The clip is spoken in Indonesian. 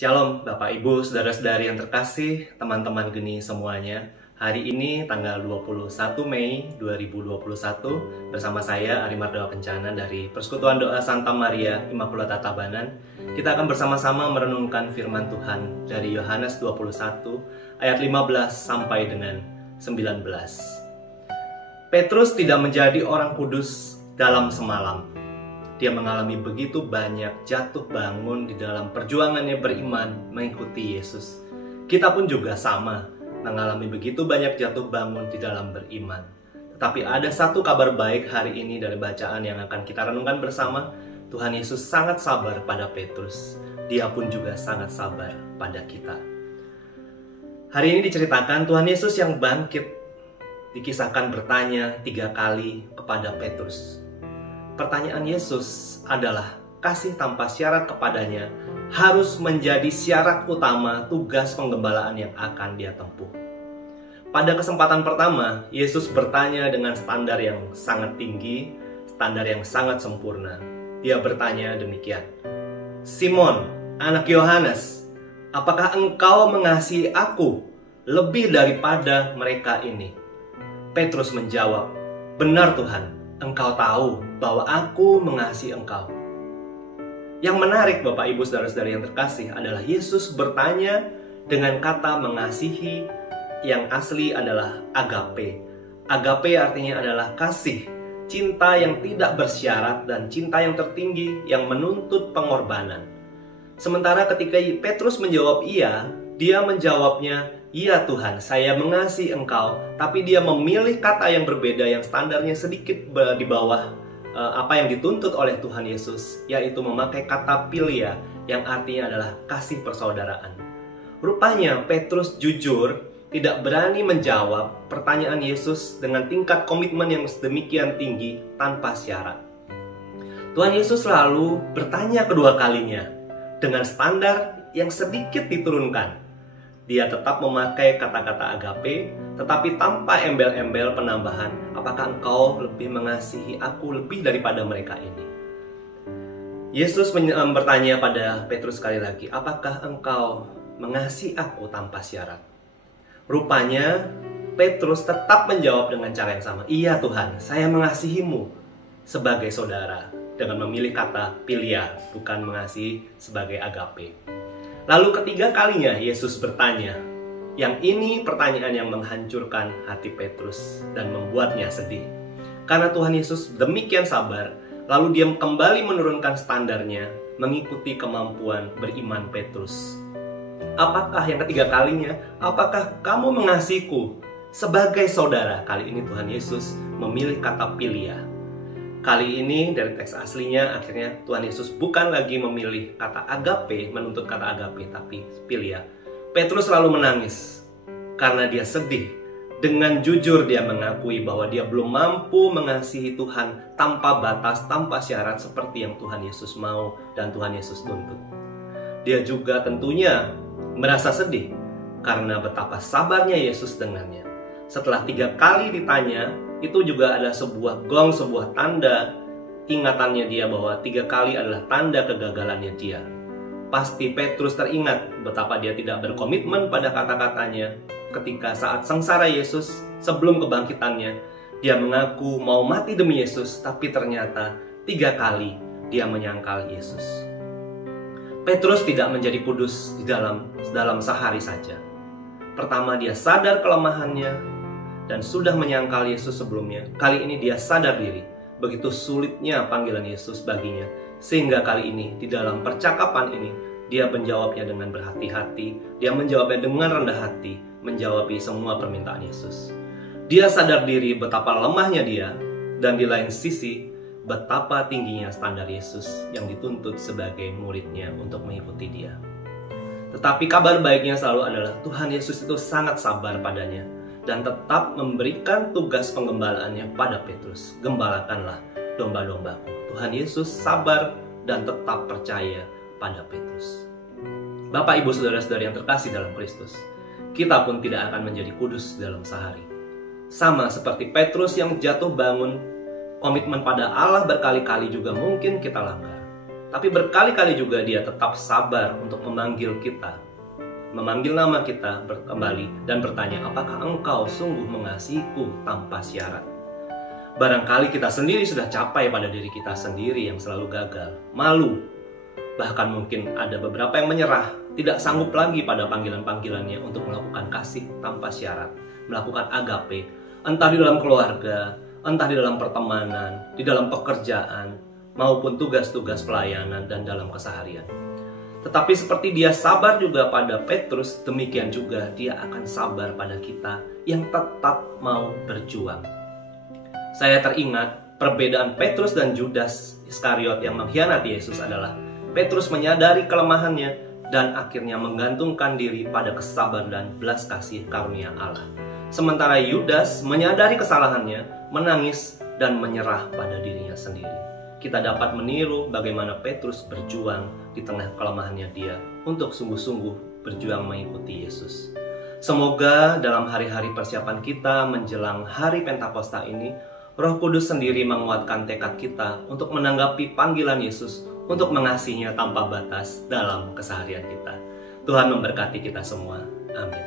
Shalom Bapak Ibu, Saudara-saudari yang terkasih, teman-teman geni semuanya. Hari ini tanggal 21 Mei 2021 bersama saya Ari Mardawa Kencana dari Persekutuan Doa Santa Maria Immaculata Tabanan. Kita akan bersama-sama merenungkan firman Tuhan dari Yohanes 21 ayat 15 sampai dengan 19. Petrus tidak menjadi orang kudus dalam semalam. Dia mengalami begitu banyak jatuh bangun di dalam perjuangannya beriman mengikuti Yesus. Kita pun juga sama, mengalami begitu banyak jatuh bangun di dalam beriman. Tetapi ada satu kabar baik hari ini dari bacaan yang akan kita renungkan bersama. Tuhan Yesus sangat sabar pada Petrus. Dia pun juga sangat sabar pada kita. Hari ini diceritakan Tuhan Yesus yang bangkit dikisahkan bertanya 3 kali kepada Petrus. Pertanyaan Yesus adalah kasih tanpa syarat kepadanya harus menjadi syarat utama tugas penggembalaan yang akan dia tempuh. Pada kesempatan pertama, Yesus bertanya dengan standar yang sangat tinggi, standar yang sangat sempurna. Dia bertanya demikian, "Simon, anak Yohanes, apakah engkau mengasihi aku lebih daripada mereka ini?" Petrus menjawab, "Benar Tuhan, Engkau tahu bahwa aku mengasihi engkau." Yang menarik Bapak Ibu Saudara-saudari yang terkasih adalah Yesus bertanya dengan kata mengasihi yang asli adalah agape. Agape artinya adalah kasih, cinta yang tidak bersyarat dan cinta yang tertinggi yang menuntut pengorbanan. Sementara ketika Petrus menjawab iya, dia menjawabnya, "Iya Tuhan, saya mengasihi engkau." Tapi dia memilih kata yang berbeda yang standarnya sedikit di bawah apa yang dituntut oleh Tuhan Yesus, yaitu memakai kata philia yang artinya adalah kasih persaudaraan. Rupanya Petrus jujur tidak berani menjawab pertanyaan Yesus dengan tingkat komitmen yang sedemikian tinggi tanpa syarat. Tuhan Yesus lalu bertanya kedua kalinya dengan standar yang sedikit diturunkan. Dia tetap memakai kata-kata agape, tetapi tanpa embel-embel penambahan, "Apakah engkau lebih mengasihi aku lebih daripada mereka ini?" Yesus bertanya pada Petrus sekali lagi, "Apakah engkau mengasihi aku tanpa syarat?" Rupanya Petrus tetap menjawab dengan cara yang sama, "Iya Tuhan, saya mengasihimu sebagai saudara," dengan memilih kata philia, bukan mengasihi sebagai agape. Lalu ketiga kalinya Yesus bertanya. Yang ini pertanyaan yang menghancurkan hati Petrus dan membuatnya sedih. Karena Tuhan Yesus demikian sabar, lalu dia kembali menurunkan standarnya mengikuti kemampuan beriman Petrus. Apakah yang ketiga kalinya? "Apakah kamu mengasihiku sebagai saudara?" Kali ini Tuhan Yesus memilih kata philia. Kali ini dari teks aslinya akhirnya Tuhan Yesus bukan lagi memilih kata agape, menuntut kata agape, tapi philia. Petrus lalu menangis karena dia sedih. Dengan jujur dia mengakui bahwa dia belum mampu mengasihi Tuhan tanpa batas, tanpa syarat seperti yang Tuhan Yesus mau dan Tuhan Yesus tuntut. Dia juga tentunya merasa sedih karena betapa sabarnya Yesus dengannya. Setelah 3 kali ditanya, itu juga ada sebuah gong, sebuah tanda ingatannya dia bahwa 3 kali adalah tanda kegagalannya dia. Pasti Petrus teringat betapa dia tidak berkomitmen pada kata-katanya ketika saat sengsara Yesus sebelum kebangkitannya. Dia mengaku mau mati demi Yesus, tapi ternyata 3 kali dia menyangkal Yesus. Petrus tidak menjadi kudus di dalam sehari saja. Pertama dia sadar kelemahannya dan sudah menyangkal Yesus sebelumnya. Kali ini dia sadar diri begitu sulitnya panggilan Yesus baginya, sehingga kali ini di dalam percakapan ini dia menjawabnya dengan berhati-hati. Dia menjawabnya dengan rendah hati, menjawab semua permintaan Yesus. Dia sadar diri betapa lemahnya dia, dan di lain sisi betapa tingginya standar Yesus yang dituntut sebagai muridnya untuk mengikuti dia. Tetapi kabar baiknya selalu adalah Tuhan Yesus itu sangat sabar padanya dan tetap memberikan tugas penggembalaannya pada Petrus. "Gembalakanlah domba-dombaku." Tuhan Yesus sabar dan tetap percaya pada Petrus. Bapak Ibu Saudara-saudari yang terkasih dalam Kristus, kita pun tidak akan menjadi kudus dalam sehari. Sama seperti Petrus yang jatuh bangun, komitmen pada Allah berkali-kali juga mungkin kita langgar. Tapi berkali-kali juga dia tetap sabar untuk memanggil kita, memanggil nama kita kembali dan bertanya, apakah engkau sungguh mengasihiku tanpa syarat? Barangkali kita sendiri sudah capai pada diri kita sendiri yang selalu gagal, malu. Bahkan mungkin ada beberapa yang menyerah, tidak sanggup lagi pada panggilan-panggilannya untuk melakukan kasih tanpa syarat, melakukan agape, entah di dalam keluarga, entah di dalam pertemanan, di dalam pekerjaan, maupun tugas-tugas pelayanan dan dalam keseharian. Tetapi seperti dia sabar juga pada Petrus, demikian juga dia akan sabar pada kita yang tetap mau berjuang. Saya teringat perbedaan Petrus dan Judas Iskariot yang mengkhianati Yesus adalah Petrus menyadari kelemahannya dan akhirnya menggantungkan diri pada kesabaran dan belas kasih karunia Allah. Sementara Yudas menyadari kesalahannya, menangis dan menyerah pada dirinya sendiri. Kita dapat meniru bagaimana Petrus berjuang di tengah kelemahannya dia untuk sungguh-sungguh berjuang mengikuti Yesus. Semoga dalam hari-hari persiapan kita menjelang hari Pentakosta ini, Roh Kudus sendiri menguatkan tekad kita untuk menanggapi panggilan Yesus untuk mengasihinya tanpa batas dalam keseharian kita. Tuhan memberkati kita semua. Amin.